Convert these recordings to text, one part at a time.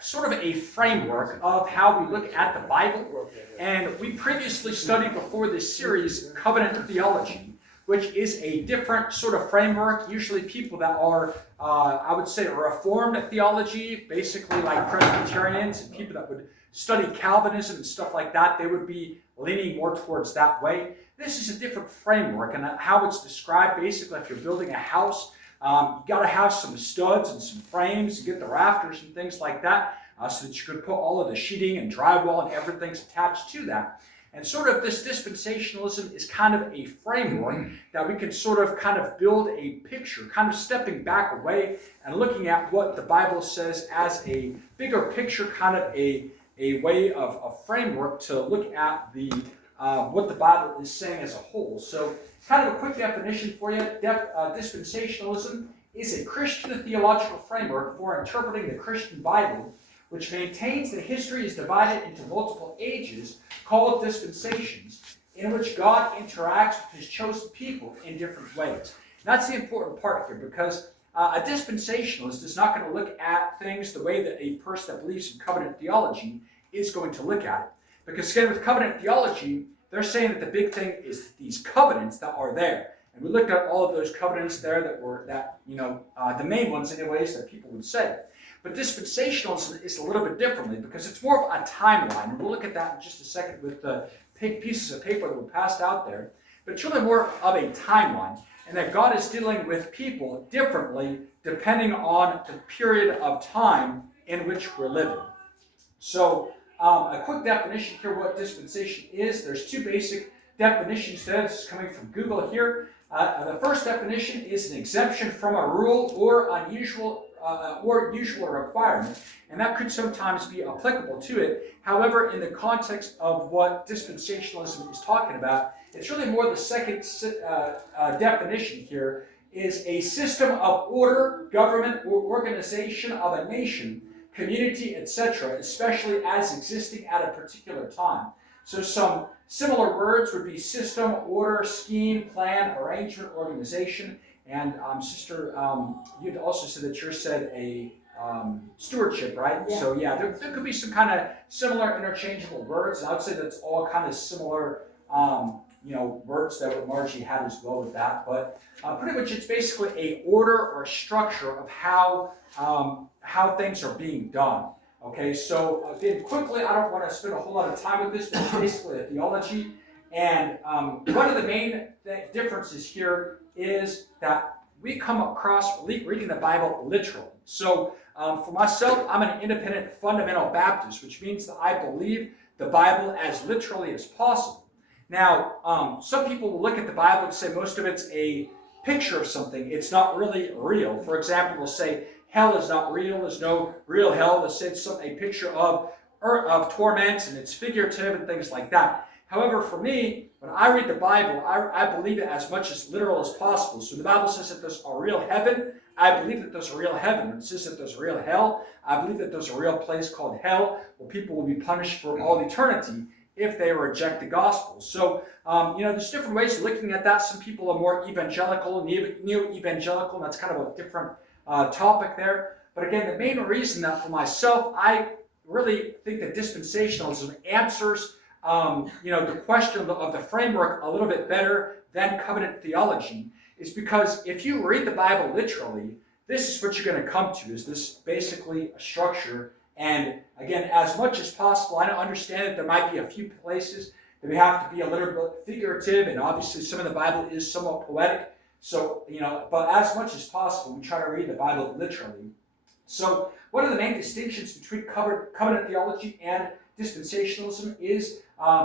sort of a framework of how we look at the Bible. And we previously studied before this series covenant theology, which is a different sort of framework. Usually people that are, I would say, Reformed theology, basically like Presbyterians and people that would study Calvinism and stuff like that, they would be leaning more towards that way. This is a different framework, and how it's described, basically, if you're building a house, you got to have some studs and some frames and get the rafters and things like that, so that you could put all of the sheeting and drywall and everything's attached to that. And sort of this dispensationalism is kind of a framework that we can sort of kind of build a picture, kind of stepping back away and looking at what the Bible says as a bigger picture, kind of a way of a framework to look at the what the Bible is saying as a whole. So kind of a quick definition for you. Dispensationalism is a Christian theological framework for interpreting the Christian Bible, which maintains that history is divided into multiple ages, called dispensations, in which God interacts with his chosen people in different ways. And that's the important part here, because a dispensationalist is not going to look at things the way that a person that believes in covenant theology is going to look at it. Because again, with covenant theology, they're saying that the big thing is these covenants that are there. And we looked at all of those covenants there the main ones anyways that people would say. But dispensationalism is a little bit differently because it's more of a timeline. And we'll look at that in just a second with the pieces of paper that were passed out there. But it's really more of a timeline, and that God is dealing with people differently depending on the period of time in which we're living. So a quick definition here what dispensation is. There's two basic definitions there. This is coming from Google here. The first definition is an exemption from a rule or usual requirement, and that could sometimes be applicable to it. However, in the context of what dispensationalism is talking about, it's really more the second definition here is a system of order, government, or organization of a nation, community, etc., especially as existing at a particular time. So some similar words would be system, order, scheme, plan, arrangement, organization. And Sister, you'd also said that yours said a stewardship, right? Yeah. So yeah, there could be some kind of similar interchangeable words. And I would say that's all kind of similar, words that what Margie had as well with that. But pretty much it's basically a order or structure of how things are being done. Okay, so again, quickly, I don't want to spend a whole lot of time with this, but it's basically a theology. And one of the main differences here is that we come across reading the Bible literally. So for myself, I'm an independent fundamental Baptist, which means that I believe the Bible as literally as possible. Now, some people will look at the Bible and say most of it's a picture of something. It's not really real. For example, they'll say hell is not real. There's no real hell. They'll say it's a picture of torments, and it's figurative and things like that. However, for me, when I read the Bible, I believe it as much as literal as possible. So the Bible says that there's a real heaven. I believe that there's a real heaven. It says that there's a real hell. I believe that there's a real place called hell where people will be punished for all eternity if they reject the gospel. So, there's different ways of looking at that. Some people are more evangelical, neo-evangelical, and that's kind of a different topic there. But again, the main reason that for myself, I really think that dispensationalism answers the question of the framework a little bit better than covenant theology is because if you read the Bible literally, this is what you're going to come to, is this basically a structure. And again, as much as possible, I understand that there might be a few places that we have to be a little bit figurative, and obviously some of the Bible is somewhat poetic. So, but as much as possible, we try to read the Bible literally. So one of the main distinctions between covenant theology and dispensationalism is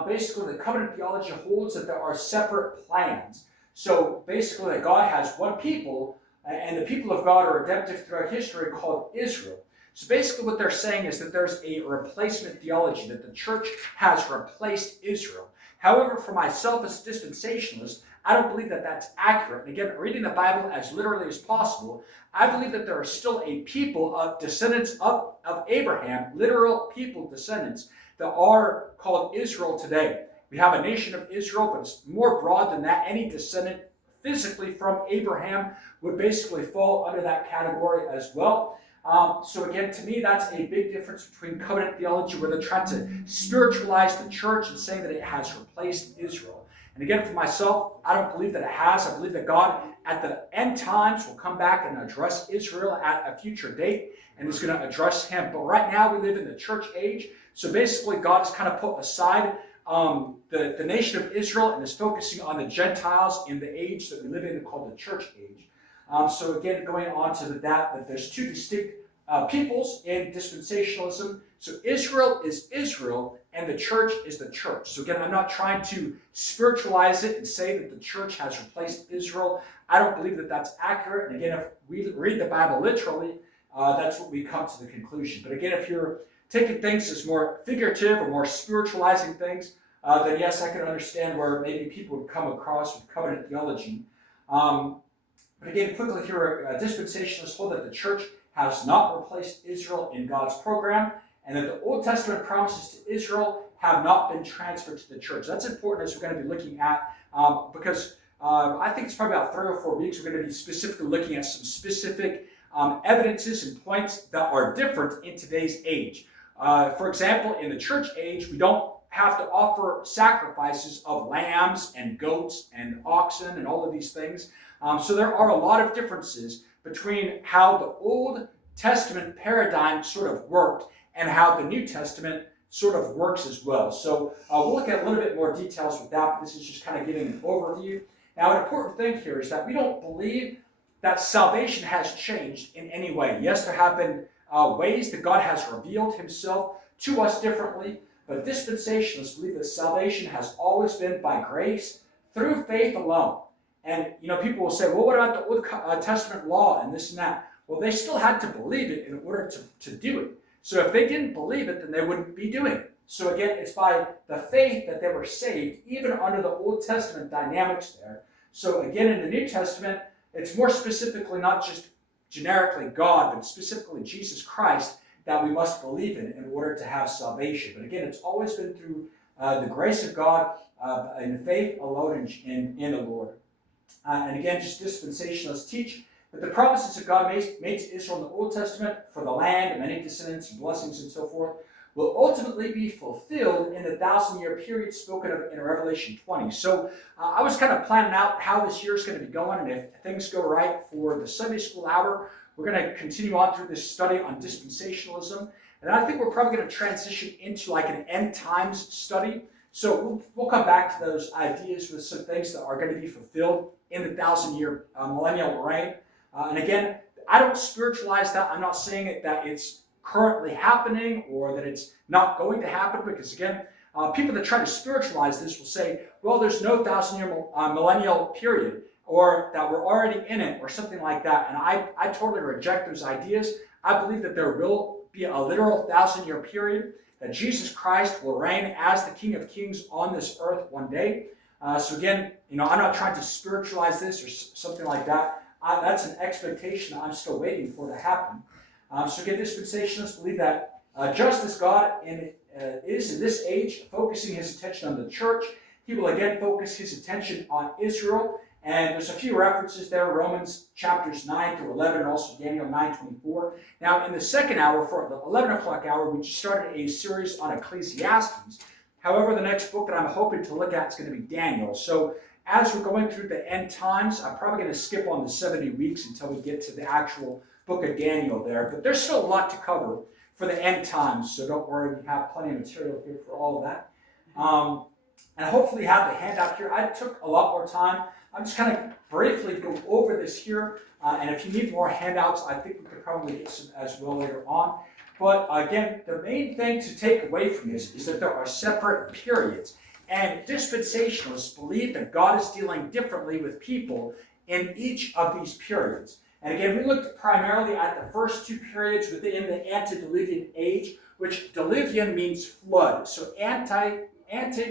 basically the covenant theology holds that there are separate plans. So basically that God has one people, and the people of God are redemptive throughout history called Israel. So basically what they're saying is that there's a replacement theology, that the church has replaced Israel. However, for myself as a dispensationalist, I don't believe that that's accurate. And again, reading the Bible as literally as possible, I believe that there are still a people of descendants of Abraham, literal people descendants, that are called Israel today. We have a nation of Israel, but it's more broad than that. Any descendant physically from Abraham would basically fall under that category as well. So again, to me, that's a big difference between covenant theology, where they're trying to spiritualize the church and saying that it has replaced Israel. And again, for myself, I don't believe that it has. I believe that God, at the end times, will come back and address Israel at a future date, and is going to address him. But right now, we live in the church age. So basically, God has kind of put aside the nation of Israel and is focusing on the Gentiles in the age that we live in, called the church age. So again, going on to that there's two distinct peoples in dispensationalism. So Israel is Israel, and the church is the church. So again, I'm not trying to spiritualize it and say that the church has replaced Israel. I don't believe that that's accurate. And again, if we read the Bible literally, that's what we come to the conclusion. But again, if you're taking things as more figurative or more spiritualizing things, then yes, I can understand where maybe people would come across with covenant theology. But again, quickly here, dispensationalists hold that the church has not replaced Israel in God's program, and that the Old Testament promises to Israel have not been transferred to the church. That's important as we're going to be looking at, because I think it's probably about 3 or 4 weeks we're going to be specifically looking at some specific evidences and points that are different in today's age. For example, in the church age, we don't have to offer sacrifices of lambs and goats and oxen and all of these things. So there are a lot of differences between how the Old Testament paradigm sort of worked and how the New Testament sort of works as well. So we'll look at a little bit more details with that, but this is just kind of giving an overview. Now, an important thing here is that we don't believe that salvation has changed in any way. Yes, there have been ways that God has revealed himself to us differently, but dispensationalists believe that salvation has always been by grace through faith alone. And, people will say, well, what about the Old Testament law and this and that? Well, they still had to believe it in order to do it. So if they didn't believe it, then they wouldn't be doing it. So again, it's by the faith that they were saved, even under the Old Testament dynamics there. So again, in the New Testament, it's more specifically not just generically God, but specifically Jesus Christ that we must believe in order to have salvation. But again, it's always been through the grace of God and faith alone in the Lord. And again, just dispensationalists teach that the promises that God made to Israel in the Old Testament for the land and many descendants and blessings and so forth will ultimately be fulfilled in the 1,000-year period spoken of in Revelation 20. So I was kind of planning out how this year is going to be going, and if things go right for the Sunday school hour, we're going to continue on through this study on dispensationalism. And I think we're probably going to transition into like an end times study. So we'll come back to those ideas with some things that are going to be fulfilled in the 1,000-year millennial reign. And again, I don't spiritualize that. I'm not saying that it's currently happening or that it's not going to happen, because again, people that try to spiritualize this will say, well, there's no 1,000-year millennial period, or that we're already in it, or something like that. And I totally reject those ideas. I believe that there will be a literal 1,000-year period, that Jesus Christ will reign as the King of Kings on this earth one day. So again, I'm not trying to spiritualize this or something like that. That's an expectation I'm still waiting for to happen. So again, dispensationalists believe that just as God is in this age focusing his attention on the church, he will again focus his attention on Israel. And there's a few references there, Romans chapters 9 through 11, and also Daniel 9:24. Now, in the second hour, for the 11 o'clock hour, we just started a series on Ecclesiastes. However, the next book that I'm hoping to look at is going to be Daniel. So as we're going through the end times, I'm probably going to skip on the 70 weeks until we get to the actual book of Daniel there. But there's still a lot to cover for the end times, so don't worry, we have plenty of material here for all of that. And hopefully you have the handout here. I took a lot more time. I'm just kind of briefly go over this here. And if you need more handouts, I think we could probably get some as well later on. But again, the main thing to take away from this is that there are separate periods. And dispensationalists believe that God is dealing differently with people in each of these periods. And again, we looked primarily at the first two periods within the antediluvian age, which diluvian means flood. So ante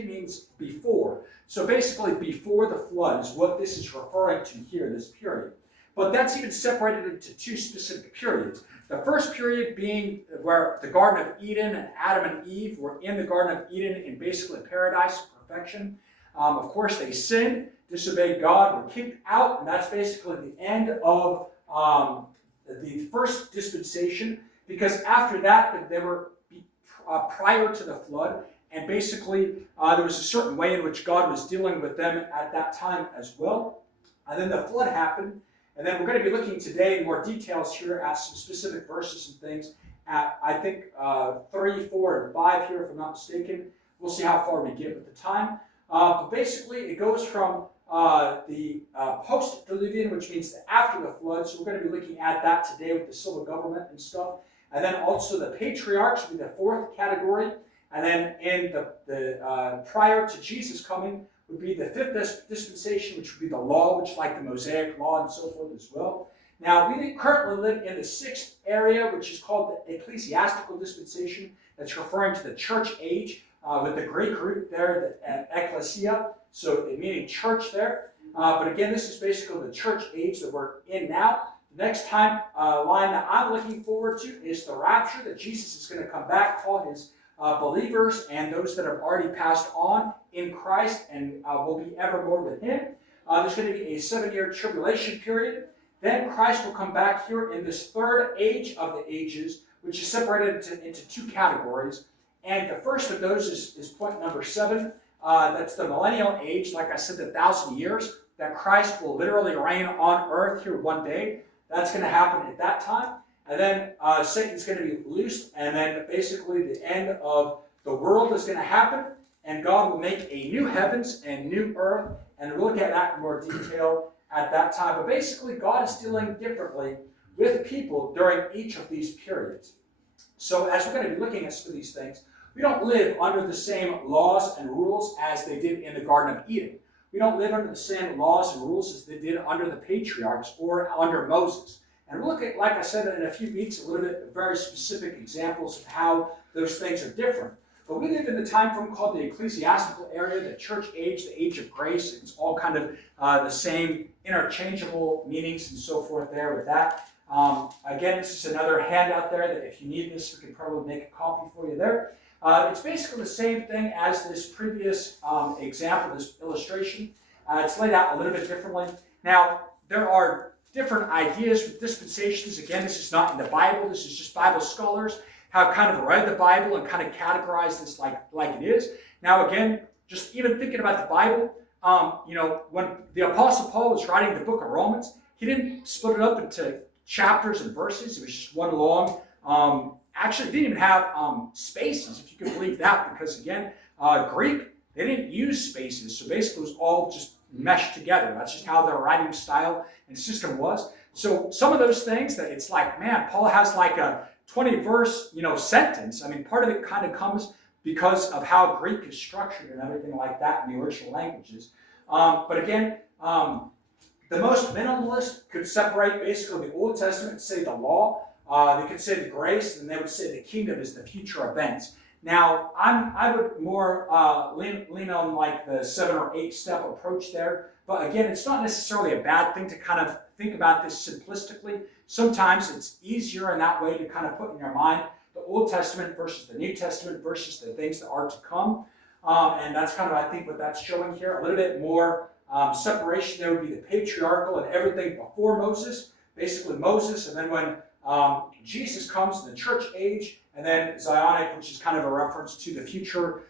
means before. So basically before the flood is what this is referring to here, this period. But that's even separated into two specific periods. The first period being where the Garden of Eden and Adam and Eve were in the Garden of Eden in basically paradise, perfection. Of course, they sinned, disobeyed God, were kicked out, and that's basically the end of the first dispensation, because after that, they were prior to the flood, and basically there was a certain way in which God was dealing with them at that time as well. And then the flood happened, and then we're going to be looking today in more details here at some specific verses and things at, I think, 3, 4, and 5 here, if I'm not mistaken. We'll see how far we get with the time. But basically, it goes from the post-Diluvian, which means after the flood. So we're going to be looking at that today with the civil government and stuff. And then also the patriarchs would be the fourth category. And then in the prior to Jesus coming would be the fifth dispensation, which would be the law, which is like the Mosaic law and so forth as well. Now, we currently live in the sixth area, which is called the ecclesiastical dispensation. That's referring to the church age, with the Greek root there, the ecclesia, so meaning church there. But again, this is basically the church age that we're in now. The next time line that I'm looking forward to is the rapture, that Jesus is going to come back, call his believers and those that have already passed on in Christ and will be evermore with him. There's going to be a 7-year tribulation period. Then Christ will come back here in this third age of the ages, which is separated into two categories. And the first of those is point number 7. That's the millennial age, like I said, the 1,000 years, that Christ will literally reign on earth here one day. That's going to happen at that time. And then Satan's going to be loosed, and then basically the end of the world is going to happen, and God will make a new heavens and new earth, and we'll look at that in more detail at that time. But basically, God is dealing differently with people during each of these periods. So as we're going to be looking at some of these things, we don't live under the same laws and rules as they did in the Garden of Eden. We don't live under the same laws and rules as they did under the patriarchs or under Moses. And we'll look at, like I said, in a few weeks, a little bit of very specific examples of how those things are different. But we live in the time frame called the ecclesiastical area, the church age, the age of grace. It's all kind of the same interchangeable meanings and so forth there with that. Again, this is another handout there that if you need this, we can probably make a copy for you there. It's basically the same thing as this previous example, this illustration. It's laid out a little bit differently. Now, there are different ideas with dispensations. Again, this is not in the Bible. This is just Bible scholars have kind of read the Bible and kind of categorized this like it is. Now, again, just even thinking about the Bible, when the Apostle Paul was writing the book of Romans, he didn't split it up into chapters and verses. It was just one long, actually, it didn't even have spaces, if you can believe that, because, again, Greek, they didn't use spaces. So basically, it was all just meshed together. That's just how their writing style and system was. So some of those things that it's like, man, Paul has like a 20-verse, sentence. I mean, part of it kind of comes because of how Greek is structured and everything like that in the original languages. But again, the most minimalist could separate basically the Old Testament, say the law. They could say the grace, and they would say the kingdom is the future events. Now, I would more lean on like the 7 or 8 step approach there. But again, it's not necessarily a bad thing to kind of think about this simplistically. Sometimes it's easier in that way to kind of put in your mind the Old Testament versus the New Testament versus the things that are to come. And that's kind of, I think, what that's showing here. A little bit more separation there would be the patriarchal and everything before Moses, basically Moses, and then when Jesus comes in the church age, and then Zionic, which is kind of a reference to the future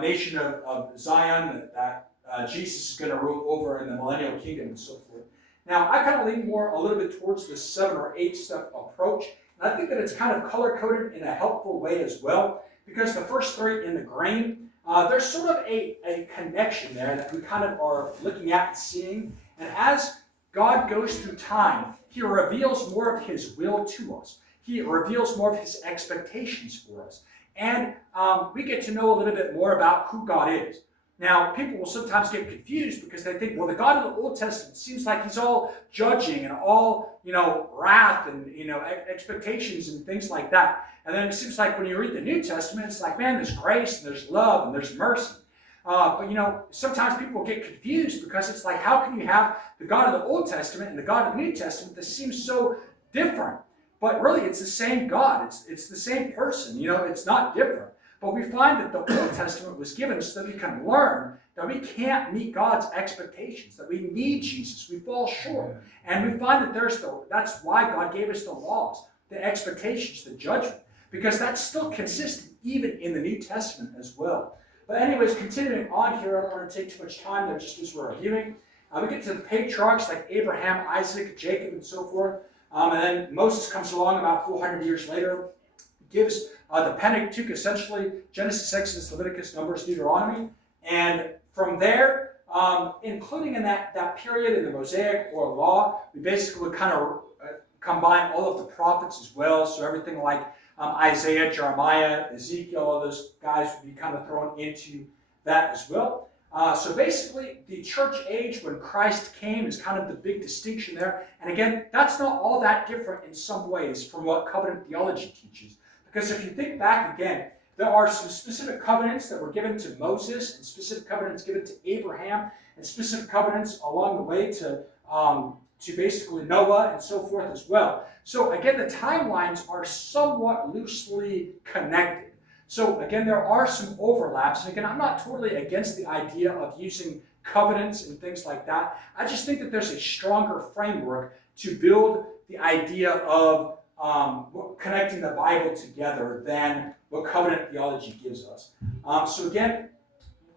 nation of Zion that Jesus is going to rule over in the millennial kingdom and so forth. Now, I kind of lean more a little bit towards the 7 or 8 step approach, and I think that it's kind of color-coded in a helpful way as well, because the first 3 in the grain, there's sort of a connection there that we kind of are looking at and seeing, and as God goes through time, he reveals more of his will to us. He reveals more of his expectations for us. And we get to know a little bit more about who God is. Now, people will sometimes get confused because they think, well, the God of the Old Testament seems like he's all judging and all, wrath and, expectations and things like that. And then it seems like when you read the New Testament, it's like, man, there's grace and there's love and there's mercy. But sometimes people get confused because it's like, how can you have the God of the Old Testament and the God of the New Testament that seems so different? But really, it's the same God. It's the same person. It's not different. But we find that the Old Testament was given so that we can learn that we can't meet God's expectations, that we need Jesus, we fall short. And we find that that's why God gave us the laws, the expectations, the judgment, because that's still consistent even in the New Testament as well. But anyways, continuing on here, I don't want to take too much time there just as we're reviewing. We get to the patriarchs like Abraham, Isaac, Jacob, and so forth. And then Moses comes along about 400 years later, gives the Pentateuch, essentially Genesis, Exodus, Leviticus, Numbers, Deuteronomy. And from there, including in that period in the Mosaic or law, we basically kind of combine all of the prophets as well. So everything like Isaiah, Jeremiah, Ezekiel, all those guys would be kind of thrown into that as well. So basically, the church age when Christ came is kind of the big distinction there. And again, that's not all that different in some ways from what covenant theology teaches. Because if you think back again, there are some specific covenants that were given to Moses, and specific covenants given to Abraham, and specific covenants along the way to basically Noah and so forth as well. So again, the timelines are somewhat loosely connected. So again, there are some overlaps. And again, I'm not totally against the idea of using covenants and things like that. I just think that there's a stronger framework to build the idea of connecting the Bible together than what covenant theology gives us. So again,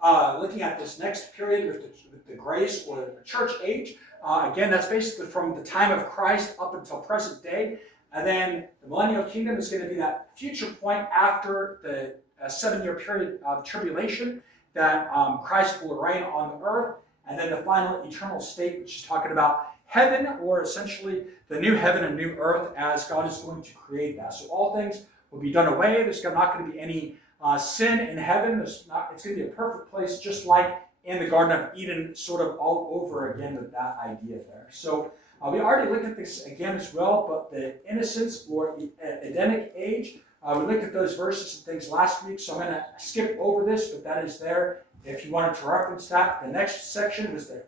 looking at this next period with the grace or the church age, again, that's basically from the time of Christ up until present day. And then the millennial kingdom is going to be that future point after the 7-year period of tribulation that Christ will reign on the earth. And then the final eternal state, which is talking about heaven, or essentially the new heaven and new earth as God is going to create that. So all things will be done away. There's not going to be any sin in heaven. It's going to be a perfect place, just like in the Garden of Eden, sort of all over again with that idea there. So we already looked at this again as well, but the innocence or Edenic age, we looked at those verses and things last week, so I'm going to skip over this, but that is there if you wanted to reference that. The next section was the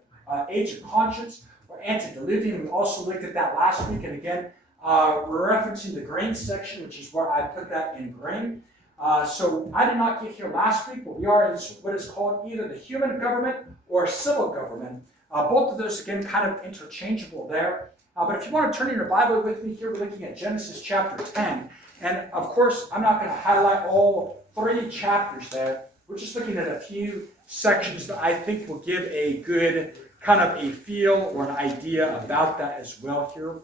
age of conscience, or antediluvian. We also looked at that last week, and again, we're referencing the grain section, which is where I put that in grain. So I did not get here last week, but we are in what is called either the human government or civil government. Both of those, again, kind of interchangeable there. But if you want to turn in your Bible with me here, we're looking at Genesis chapter 10. And of course, I'm not going to highlight all 3 chapters there. We're just looking at a few sections that I think will give a good kind of a feel or an idea about that as well here.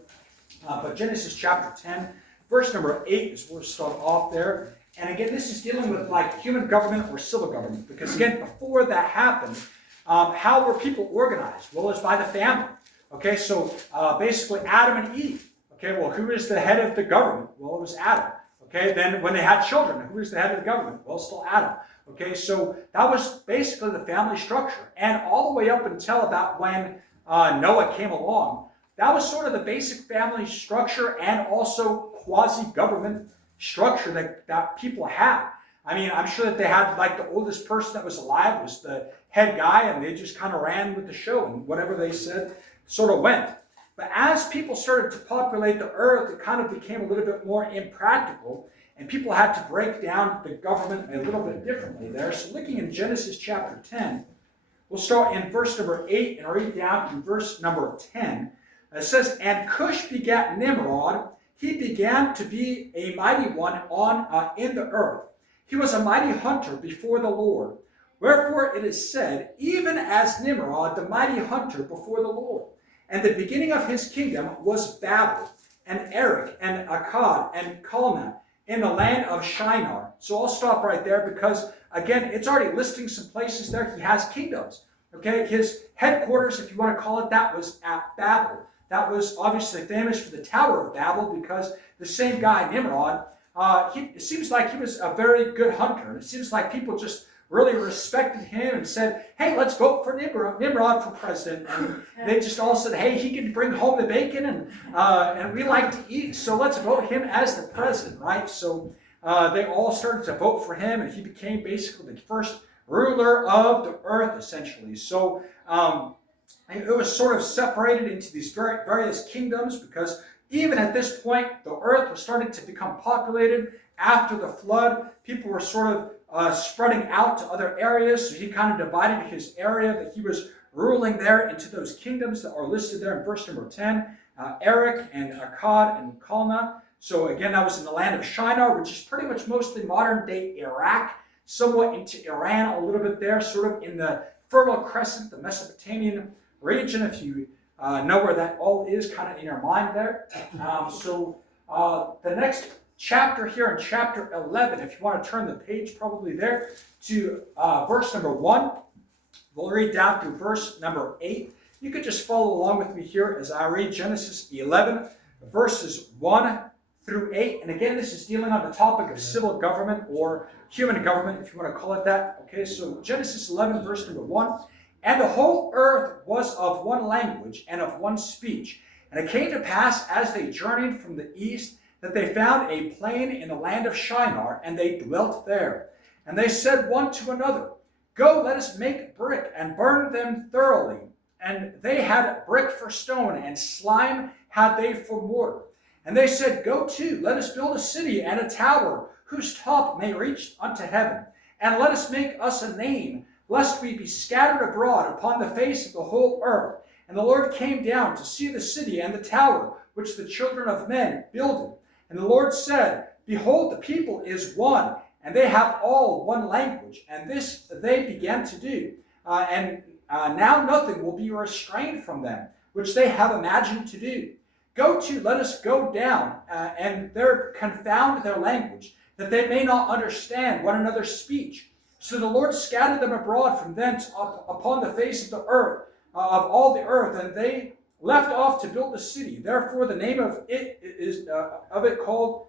But Genesis chapter 10, verse number 8 is where we'll start off there. And again, this is dealing with like human government or civil government. Because again, before that happened, how were people organized? Well, it's by the family. Okay, so basically Adam and Eve. Okay, well, who is the head of the government? Well, it was Adam. Okay, then when they had children, who is the head of the government? Well, still Adam. Okay, so that was basically the family structure. And all the way up until about when Noah came along, that was sort of the basic family structure and also quasi-government structure that people had. I mean, I'm sure that they had, like, the oldest person that was alive was the head guy, and they just kind of ran with the show, and whatever they said sort of went. But as people started to populate the earth, it kind of became a little bit more impractical, and people had to break down the government a little bit differently there. So looking in Genesis chapter 10, we'll start in verse number 8 and read down to verse number 10. It says, "And Cush begat Nimrod. He began to be a mighty one in the earth. He was a mighty hunter before the Lord. Wherefore it is said, even as Nimrod, the mighty hunter before the Lord. And the beginning of his kingdom was Babel, and Erech, and Akkad, and Calneh, in the land of Shinar." So I'll stop right there because, again, it's already listing some places there. He has kingdoms. Okay, his headquarters, if you want to call it that, was at Babel. That was obviously famous for the Tower of Babel because the same guy, Nimrod, it seems like he was a very good hunter. And it seems like people just really respected him and said, hey, let's vote for Nimrod for president. And they just all said, hey, he can bring home the bacon and we like to eat, so let's vote him as the president, right? So they all started to vote for him, and he became basically the first ruler of the earth, essentially. So it was sort of separated into these various kingdoms because even at this point, the earth was starting to become populated. after the flood, people were sort of spreading out to other areas. So he kind of divided his area that he was ruling there into those kingdoms that are listed there in verse number 10. Erech and Akkad and Calneh. So again, that was in the land of Shinar, which is pretty much mostly modern-day Iraq, somewhat into Iran a little bit there, sort of in the Fertile Crescent, the Mesopotamian region, if you know where that all is, kind of in your mind there. The next chapter here in chapter 11, if you want to turn the page probably there to verse number 1, we'll read down through verse number 8. You could just follow along with me here as I read Genesis 11, verses 1 through 8. And again, this is dealing on the topic of civil government or human government, if you want to call it that. Okay, so Genesis 11, verse number 1. And the whole earth was of one language and of one speech. And it came to pass, as they journeyed from the east, that they found a plain in the land of Shinar, and they dwelt there. And they said one to another, Go, let us make brick, and burn them thoroughly. And they had brick for stone, and slime had they for mortar. And they said, Go to, let us build a city and a tower, whose top may reach unto heaven. And let us make us a name, lest we be scattered abroad upon the face of the whole earth. And the Lord came down to see the city and the tower, which the children of men builded. And the Lord said, Behold, the people is one, and they have all one language. And this they began to do. Now nothing will be restrained from them, which they have imagined to do. Go to, let us go down, and there confound their language, that they may not understand one another's speech. So the Lord scattered them abroad from thence upon the face of the earth, of all the earth, and they left off to build the city. Therefore the name of it is therefore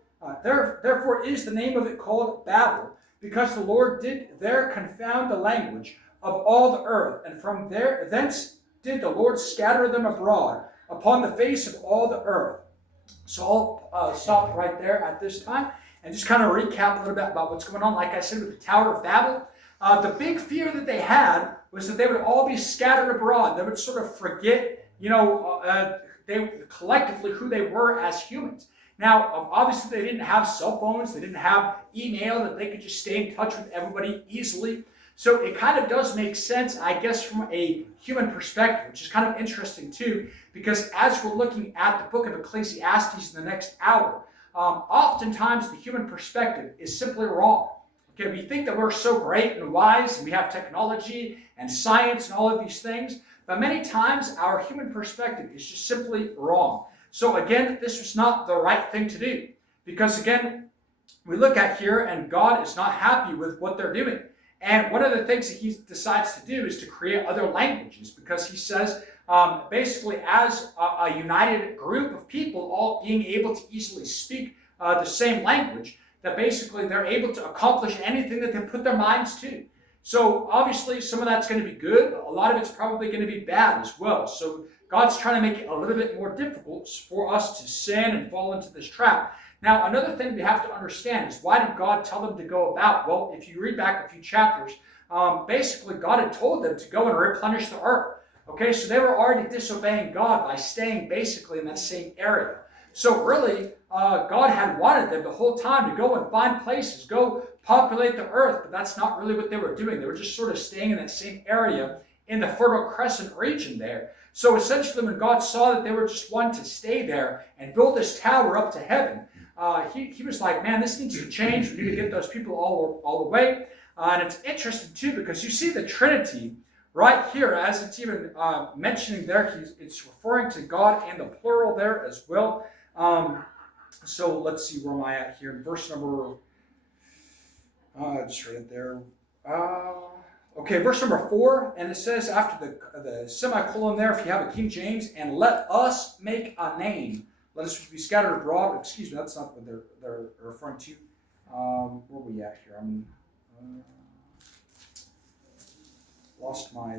is the name of it called Babel, because the Lord did there confound the language of all the earth, and from thence did the Lord scatter them abroad upon the face of all the earth. So I'll stop right there at this time and just kind of recap a little bit about what's going on. Like I said, with the Tower of Babel, the big fear that they had was that they would all be scattered abroad. They would sort of forget, they collectively who they were as humans. Now, obviously, they didn't have cell phones. They didn't have email that they could just stay in touch with everybody easily. So it kind of does make sense, I guess, from a human perspective, which is kind of interesting too, because as we're looking at the book of Ecclesiastes in the next hour, oftentimes the human perspective is simply wrong. Okay, we think that we're so great and wise, and we have technology and science and all of these things, but many times our human perspective is just simply wrong. So again, this was not the right thing to do, because again, we look at here and God is not happy with what they're doing. And one of the things that he decides to do is to create other languages, because he says, basically, as a united group of people all being able to easily speak the same language, that basically they're able to accomplish anything that they put their minds to. So obviously, some of that's going to be good, but a lot of it's probably going to be bad as well. So God's trying to make it a little bit more difficult for us to sin and fall into this trap. Now, another thing we have to understand is, why did God tell them to go about? Well, if you read back a few chapters, basically God had told them to go and replenish the earth. Okay, so they were already disobeying God by staying basically in that same area. So really, God had wanted them the whole time to go and find places, go populate the earth, but that's not really what they were doing. They were just sort of staying in that same area in the Fertile Crescent region there. So essentially, when God saw that they were just wanting to stay there and build this tower up to heaven, he was like, man, this needs to change. We need to get those people all away. And it's interesting, too, because you see the Trinity right here, as it's even mentioning there. It's referring to God in the plural there as well. So let's see, where am I at here? In verse number, just right there. Okay, verse number 4, and it says after the semicolon there, if you have a King James, and let us make a name. Let us be scattered abroad. Excuse me, that's not what they're referring to. Where are we at here? I'm lost my